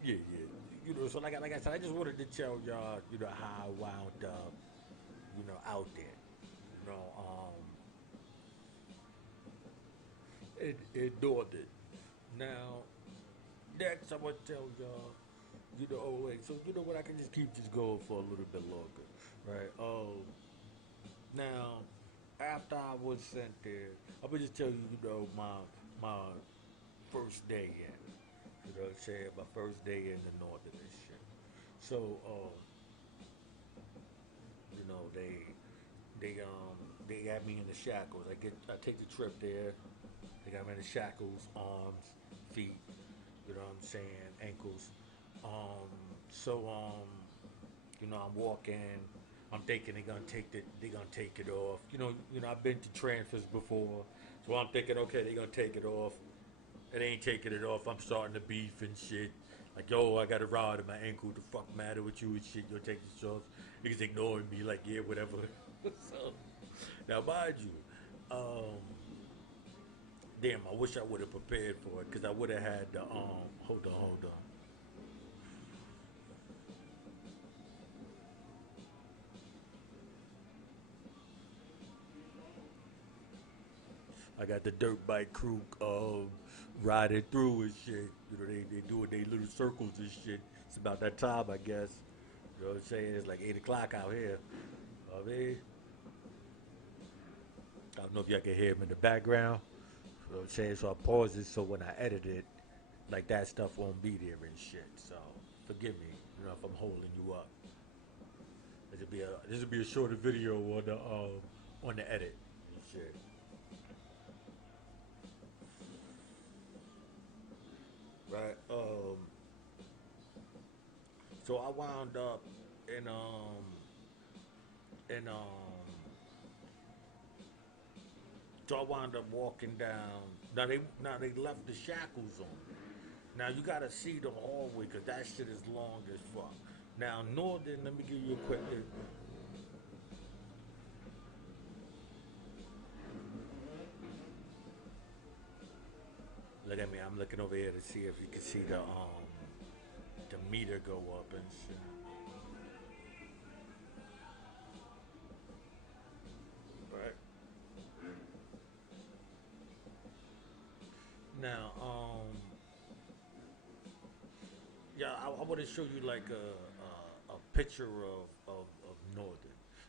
yeah. So like I said, I just wanted to tell y'all, how I wound up, out there. You know, in Northern. Now, next I want to tell y'all, oh wait, so you know what? I can just keep this going for a little bit longer, right? Now, after I was sent there, I'm gonna just tell you, my first day in. You know what I'm saying? My first day in the Northern and shit. So, they got me in the shackles. I take the trip there. They got me in the shackles, arms, feet. You know what I'm saying? Ankles. Um, so I'm walking. I'm thinking they're gonna take it off. I've been to transfers before, so I'm thinking, okay, they're gonna take it off. It ain't taking it off. I'm starting to beef and shit. Like, yo, I got a rod in my ankle. The fuck matter with you and shit? You'll take this off. Niggas ignoring me, like, yeah, whatever. So, now, mind you, um, damn, I wish I would have prepared for it because I would have had the, hold on. I got the dirt bike crew riding through and shit. They doing their little circles and shit. It's about that time, I guess. You know what I'm saying? It's like 8 o'clock out here. I mean, I don't know if y'all can hear him in the background. You know what I'm saying? So I pause it so when I edit it, like that stuff won't be there and shit. So forgive me, if I'm holding you up. This will be a shorter video on the edit and shit. Right. So I wound up in in So I wound up walking down. Now they left the shackles on. Now you gotta see the hallway because that shit is long as fuck. Now Northern, let me give you a quick. Look at me. I'm looking over here to see if you can see the meter go up and shit. Right. Now, yeah, I want to show you like a picture of Northern.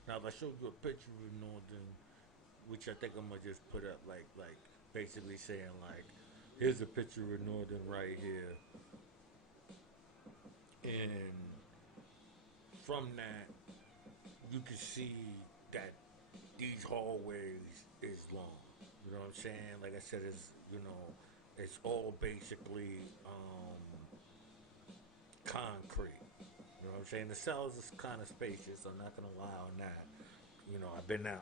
Now, if I showed you a picture of Northern, which I think I'm gonna just put up like basically saying like, here's a picture of Northern right here, and from that you can see that these hallways is long. You know what I'm saying? Like I said, it's all basically concrete. You know what I'm saying? The cells is kind of spacious. I'm not gonna lie on that. I've been at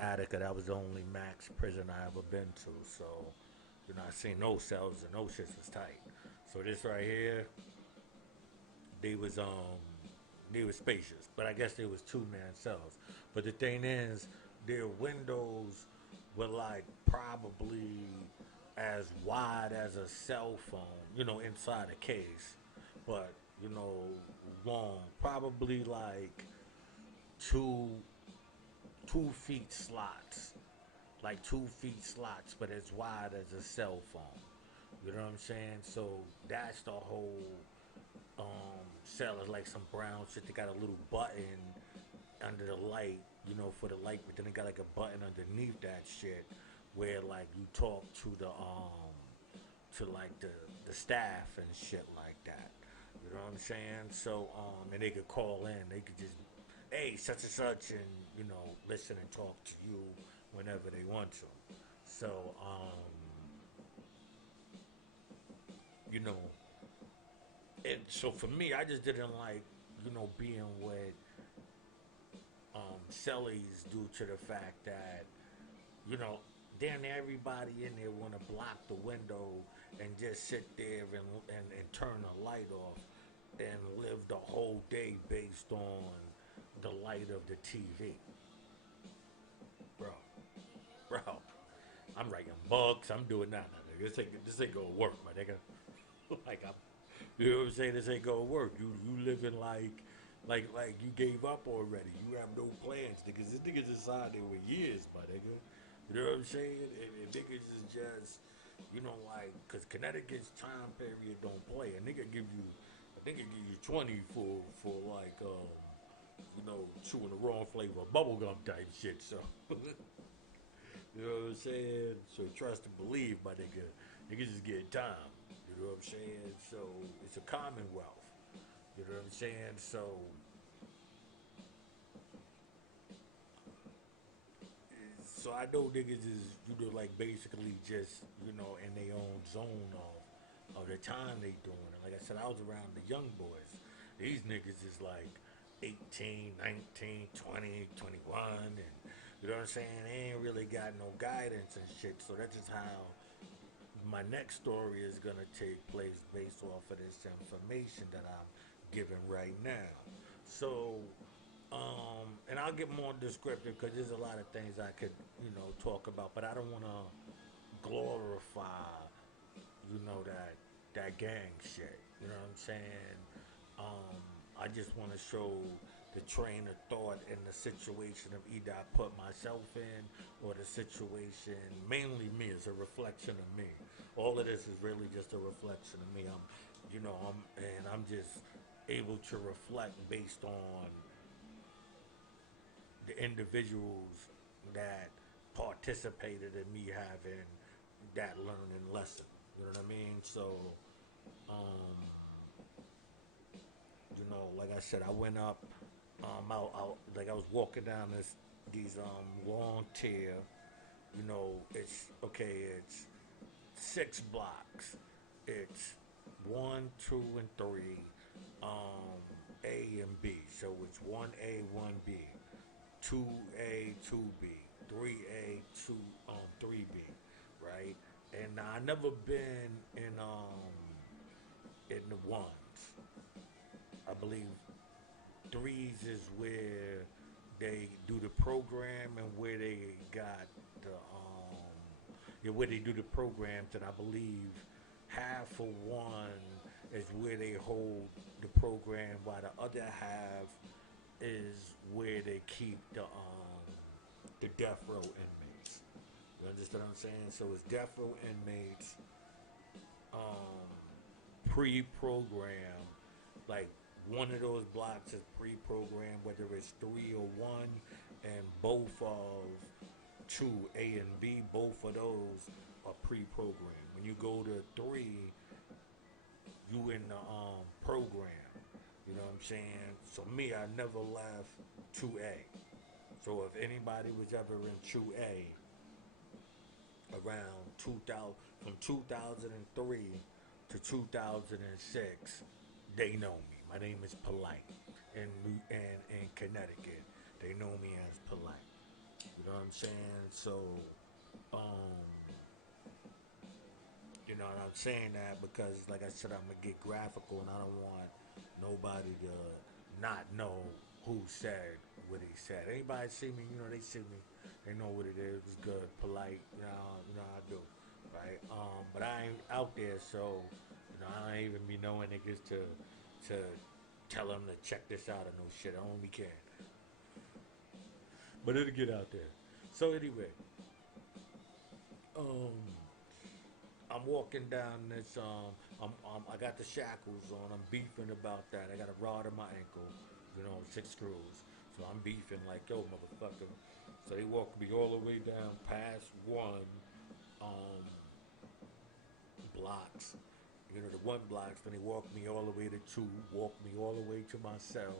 Attica. That was the only max prison I ever been to. So, I seen no cells and no shits was tight. So this right here, they was um they was spacious, but I guess they was two-man cells. But the thing is, their windows were like probably as wide as a cell phone, inside a case, but you know, long, probably like two 2 feet slots, like 2 feet slots, but as wide as a cell phone. You know what I'm saying? So that's the whole cell is like some brown shit. They got a little button under the light, for the light, but then they got like a button underneath that shit where like you talk to like the staff and shit like that. You know what I'm saying? So and they could call in. They could just, hey, such and such, and listen and talk to you whenever they want to. So you know, and so for me, I just didn't like being with cellies due to the fact that you know damn near everybody in there want to block the window and just sit there and turn the light off and live the whole day based on the light of the TV, bro. Bro, I'm writing books. I'm doing that. This ain't gonna work, my nigga. like I'm, you know what I'm saying? This ain't gonna work. You living like you gave up already. You have no plans, niggas. This niggas inside there with years, my nigga. You know what I'm saying? And niggas is just, like, cause Connecticut's time period don't play. A nigga give you 20 for like chewing the wrong flavor of bubblegum type shit. So you know what I'm saying? So trust and believe, my nigga. Niggas just get time. You know what I'm saying? So it's a commonwealth. You know what I'm saying? So I know niggas is like basically just in their own zone of the time they doing it. Like I said, I was around the young boys. These niggas is like 18, 19, 20, 21, and you know what I'm saying? They ain't really got no guidance and shit. So that's just how my next story is gonna take place based off of this information that I'm giving right now. So, and I'll get more descriptive because there's a lot of things I could, talk about, but I don't want to glorify, that gang shit. You know what I'm saying? I just want to show the train of thought in the situation of either I put myself in or the situation, mainly me, is a reflection of me. All of this is really just a reflection of me. I'm just able to reflect based on the individuals that participated in me having that learning lesson. You know what I mean? So, um, like I said, I went up. Like I was walking down these long tier. It's okay. It's 6 blocks. It's 1, 2, and 3. A and B. So it's 1A, 1B, 2A, 2B, 3A to 3B, right? And I never been in the ones. I believe threes is where they do the program and where they got the yeah, where they do the programs, and I believe half of one is where they hold the program, while the other half is where they keep the death row inmates. You understand what I'm saying? So it's death row inmates, um, pre-programmed, like one of those blocks is pre-programmed, whether it's 3 or 1, and both of two, A and B, both of those are pre-programmed. When you go to 3, you in the program. You know what I'm saying? So me, I never left 2A. So if anybody was ever in 2A around 2000, from 2003 to 2006, they know me. My name is Polite. In Connecticut, they know me as Polite. You know what I'm saying? So, um, you know, and I'm saying that because, like I said, I'm gonna get graphical, and I don't want nobody to not know who said what he said. Anybody see me, you know, they see me, they know what it is. It's good, polite, you know I do, right? But I ain't out there, so you know, I don't even be knowing niggas to tell them to check this out or no shit. I don't be caring, but it'll get out there. So anyway, um, I'm walking down this. I got the shackles on. I'm beefing about that. I got a rod in my ankle, you know, 6 screws. So I'm beefing like, yo, motherfucker. So they walk me all the way down past 1 um, blocks. You know, the 1 blocks. Then they walk me all the way to 2. Walk me all the way to my cell.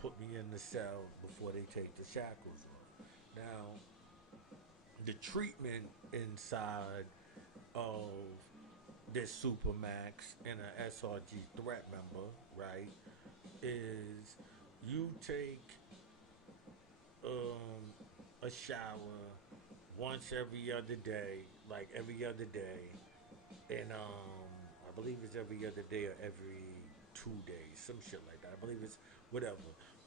Put me in the cell before they take the shackles off. Now, the treatment inside of this Supermax and an SRG threat member, right, is you take a shower once every other day, like every other day, and I believe it's every other day or every 2 days, some shit like that. I believe it's whatever,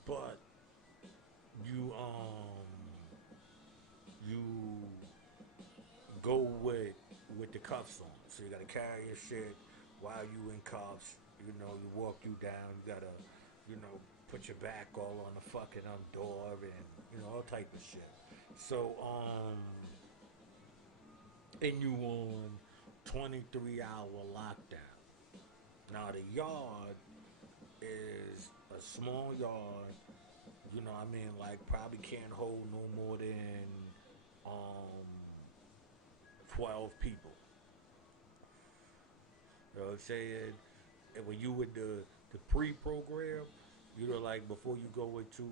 but you you go with the cuffs on. So you gotta carry your shit while you in cuffs. You know, you walk you down. You gotta, you know, put your back all on the fucking door and you know all type of shit. So and you on 23-hour lockdown. Now the yard is a small yard. You know, what I mean, like probably can't hold no more than um 12 people. You know what I'm saying? And when you with the pre-program, you know, like before you go into,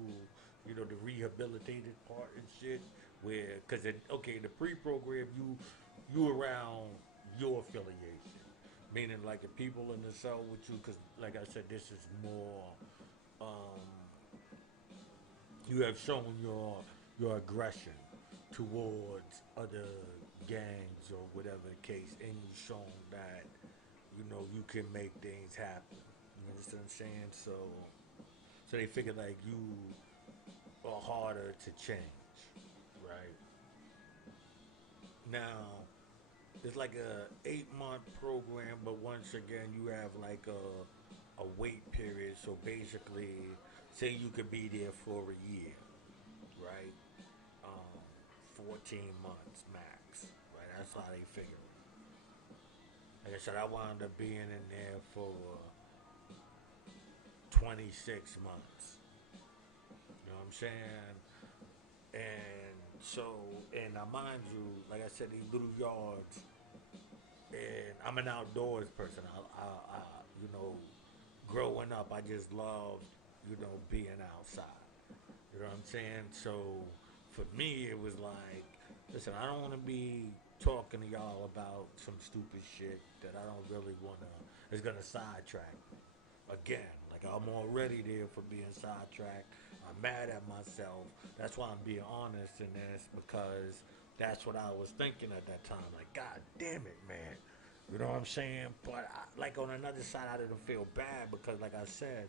you know, the rehabilitated part and shit, where, cause okay, the pre-program, you around your affiliation, meaning like the people in the cell with you, cause like I said, this is more, um, you have shown your aggression towards other gangs or whatever the case, and you've shown that you know you can make things happen. You understand what I'm saying? So they figure like you are harder to change, right? Now it's like a 8 month program, but once again you have like a wait period. So basically, say you could be there for a year, right? 14 months max, right? That's how they figure it. Like I said, I wound up being in there for 26 months. You know what I'm saying? And so, and now mind you, like I said, these little yards, and I'm an outdoors person. I you know, growing up, I just loved, you know, being outside. You know what I'm saying? So for me, it was like, listen, I don't want to be talking to y'all about some stupid shit that I don't really want to, it's going to sidetrack me. Again, like I'm already there for being sidetracked. I'm mad at myself. That's why I'm being honest in this because that's what I was thinking at that time. Like, God damn it, man. You know what I'm saying? But like on another side, I didn't feel bad because, like I said,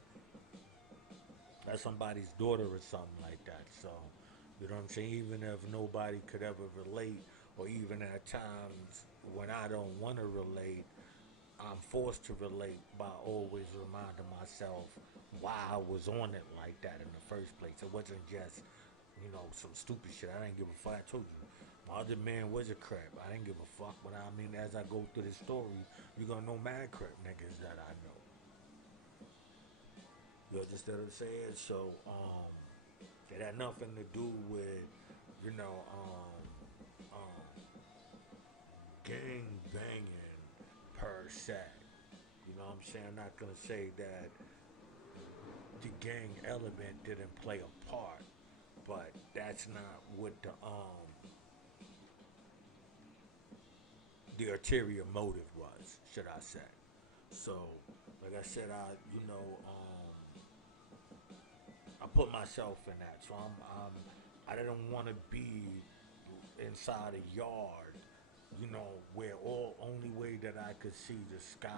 that's somebody's daughter or something like that. So, you know what I'm saying? Even if nobody could ever relate, or even at times when I don't want to relate, I'm forced to relate by always reminding myself why I was on it like that in the first place. It wasn't just, some stupid shit. I didn't give a fuck. I told you, my other man was a crap. I didn't give a fuck. But I mean, as I go through this story, you're gonna know mad crap niggas that I know. You understand what I'm saying? So, it had nothing to do with, you know, gang banging per se. You know what I'm saying? I'm not gonna say that the gang element didn't play a part, but that's not what the ulterior motive was, should I say? So, like I said, I put myself in that. So I didn't want to be inside a yard, where all only way that I could see the sky,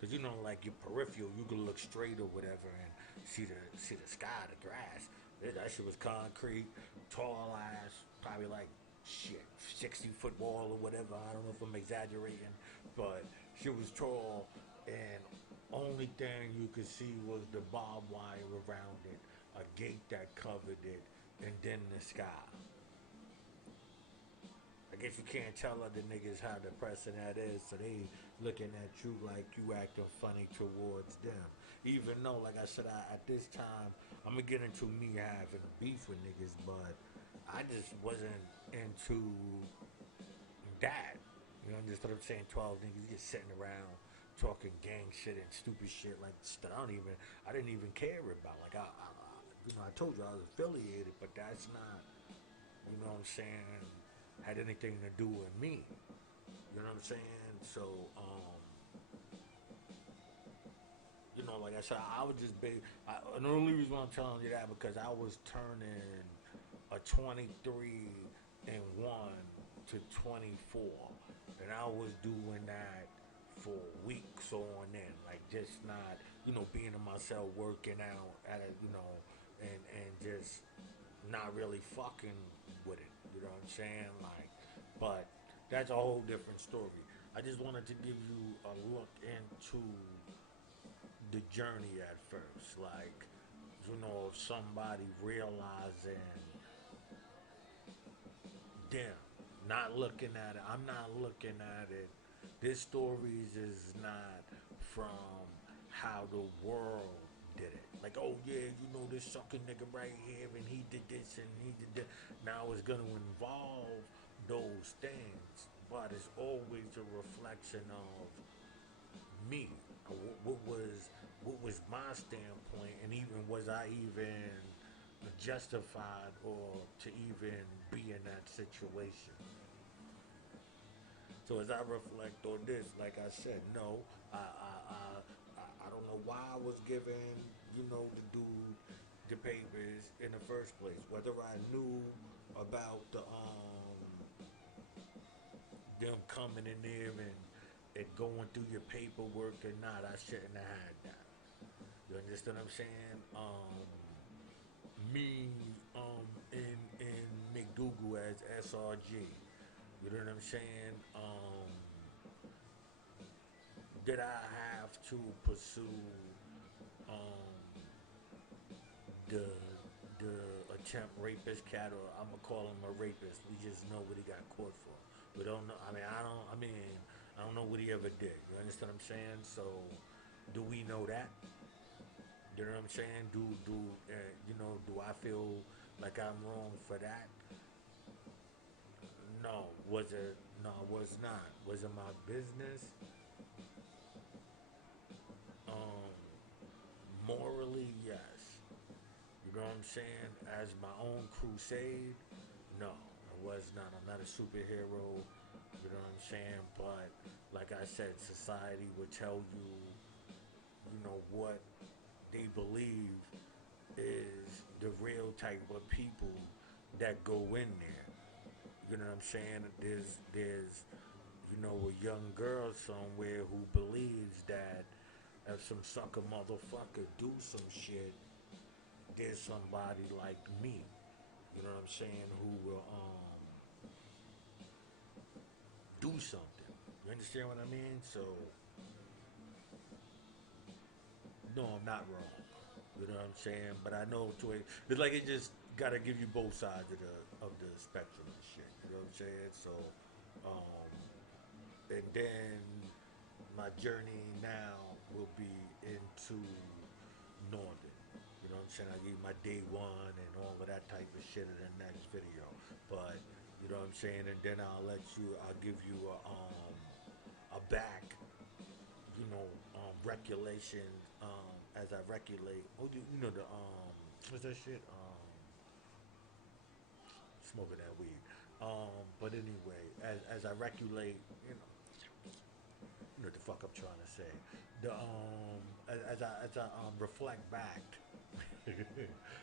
because like your peripheral, you could look straight or whatever and see the sky, the grass. That shit was concrete, tall ass, probably like shit, 60-foot wall or whatever. I don't know if I'm exaggerating, but she was tall, and only thing you could see was the barbed wire around it, a gate that covered it, and then the sky. I guess you can't tell other niggas how depressing that is, so they looking at you like you acting funny towards them. Even though, like I said, at this time, I'm gonna get into me having beef with niggas, but I just wasn't into that. You know, just what I'm saying. 12 niggas just sitting around talking gang shit and stupid shit like that. I didn't even care about. Like I told you I was affiliated, but that's not, what I'm saying, had anything to do with me. You know what I'm saying? So, like I said, I was just big. And the only reason I'm telling you that because I was turning a 23 and 1 to 24. And I was doing that for weeks on end. Like, just not, being in myself, working out at it, and just not really fucking with it. You know what I'm saying? Like, but that's a whole different story. I just wanted to give you a look into the journey at first. Like, of somebody realizing, damn, not looking at it. I'm not looking at it. This stories is not from how the world did it. Like, oh yeah, this sucking nigga right here, and he did this and he did that. Now it's gonna involve those things, but it's always a reflection of me. What was my standpoint, and even was I even justified or to even be in that situation? So as I reflect on this, like I said, no, I don't know why I was given, the dude the papers in the first place. Whether I knew about them coming in there and going through your paperwork or not, I shouldn't have had that. You understand what I'm saying? Me in McDougal as SRG. You know what I'm saying? Did I have to pursue um, the the attempt rapist cat, or I'm gonna call him a rapist? We just know what he got caught for. We don't know. I mean, I don't. I mean, I don't know what he ever did. You understand what I'm saying? So, do we know that? You know what I'm saying? Do I feel like I'm wrong for that? No. Was it? No, it was not. Was it my business? Um, Morally, yes. You know what I'm saying? As my own crusade, no, it was not. I'm not a superhero. You know what I'm saying? But like I said, society would tell you, what they believe is the real type of people that go in there. You know what I'm saying? There's a young girl somewhere who believes that if some sucker motherfucker do some shit, there's somebody like me. You know what I'm saying? Who will do something. You understand what I mean? So no, I'm not wrong. You know what I'm saying? But I know it's like it just gotta give you both sides of the spectrum and shit. You know what I'm saying? So, um, and then my journey now will be into Northern. You know what I'm saying? I give you my day one and all of that type of shit in the next video. But you know what I'm saying? And then I'll give you a back, regulation, as I regulate. Oh, you know the what's that shit? Smoking that weed. But anyway, as I regulate, you know the fuck I'm trying to say. The as I reflect back,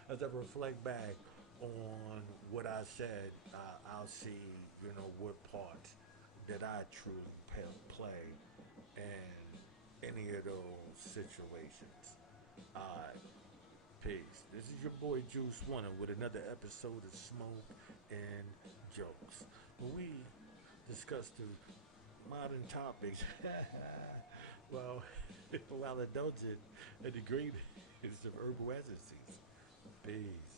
as I reflect back on what I said, I'll see what part that I truly play in any of those situations. Alright, peace. This is your boy Juice One with another episode of Smoke and Jokes, where we discuss the modern topics. well, while indulging in the greatest of herbal essences. Peace.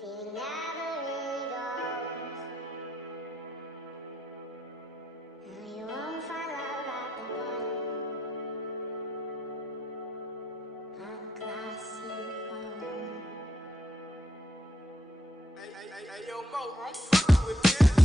Feeling never really goes. You won't find love at the bottom of a glassy bowl. Hey, yo, Mo, I'm fucking with this.